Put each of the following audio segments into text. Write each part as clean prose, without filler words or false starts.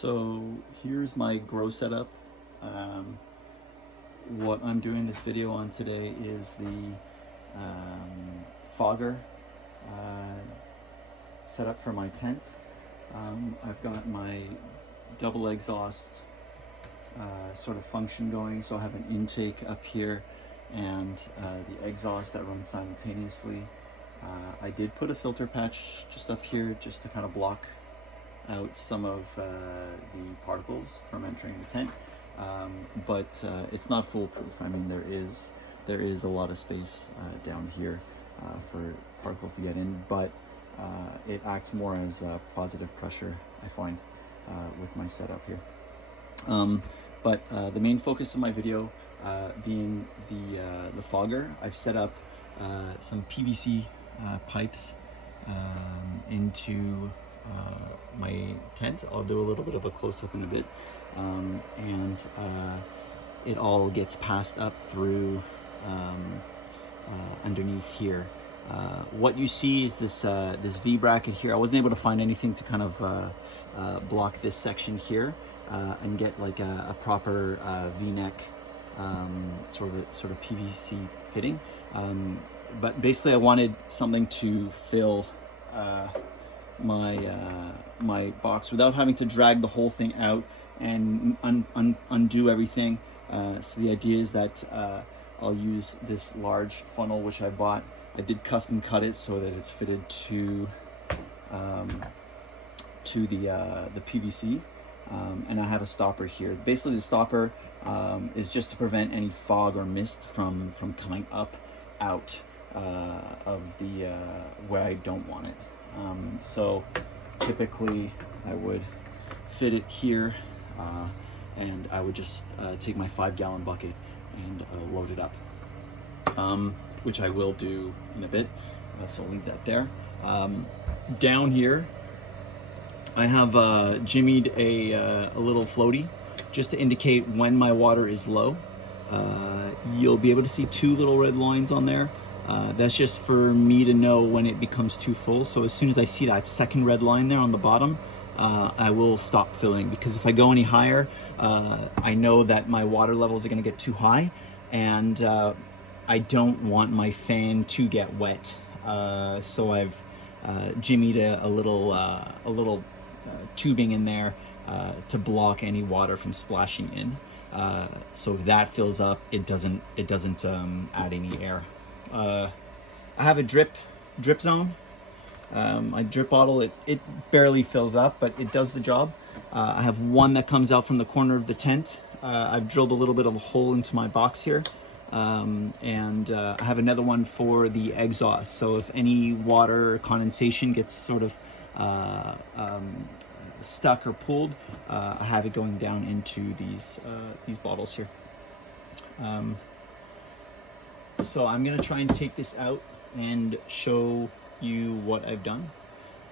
So here's my grow setup. What I'm doing this video on today is the fogger setup for my tent. I've got my double exhaust sort of function going, so I have an intake up here and the exhaust that runs simultaneously. I did put a filter patch just up here just to kind of block out some of the particles from entering the tent, but it's not foolproof. I mean, there is a lot of space down here for particles to get in, but it acts more as positive pressure, I find, with my setup here. But the main focus of my video being the fogger. I've set up some PVC pipes into my tent. I'll do a little bit of a close-up in a bit, and it all gets passed up through underneath here. What you see is this this V bracket here. I wasn't able to find anything to kind of block this section here and get like a proper V-neck sort of PVC fitting. But basically, I wanted something to fill my box without having to drag the whole thing out and undo everything. So the idea is that I'll use this large funnel which I bought. I did custom cut it so that it's fitted to the PVC, and I have a stopper here. Basically, the stopper is just to prevent any fog or mist from coming up out of the where I don't want it. So typically I would fit it here, and I would just take my 5-gallon bucket and load it up, which I will do in a bit, so I'll leave that there. Down here I have jimmied a little floaty just to indicate when my water is low. You'll be able to see 2 little red lines on there. That's just for me to know when it becomes too full. So as soon as I see that second red line there on the bottom, I will stop filling, because if I go any higher, I know that my water levels are going to get too high, and I don't want my fan to get wet. So I've jimmied a little tubing in there to block any water from splashing in. So if that fills up, it doesn't add any air. I have a drip zone. My drip bottle, it barely fills up, but it does the job. I have one that comes out from the corner of the tent. I've drilled a little bit of a hole into my box here, and I have another one for the exhaust. So if any water condensation gets sort of stuck or pulled, I have it going down into these bottles here. So I'm gonna try and take this out and show you what I've done.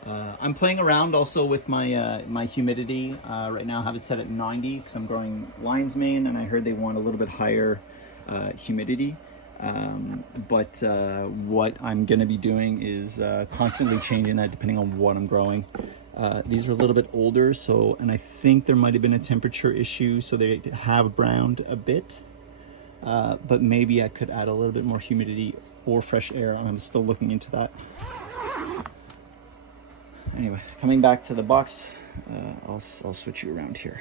I'm playing around also with my my humidity. Right now I have it set at 90 because I'm growing lion's mane, and I heard they want a little bit higher humidity. But what I'm gonna be doing is constantly changing that depending on what I'm growing. These are a little bit older, so, and I think there might have been a temperature issue, so they have browned a bit. But maybe I could add a little bit more humidity or fresh air. I'm still looking into that. Anyway, coming back to the box, I'll switch you around here.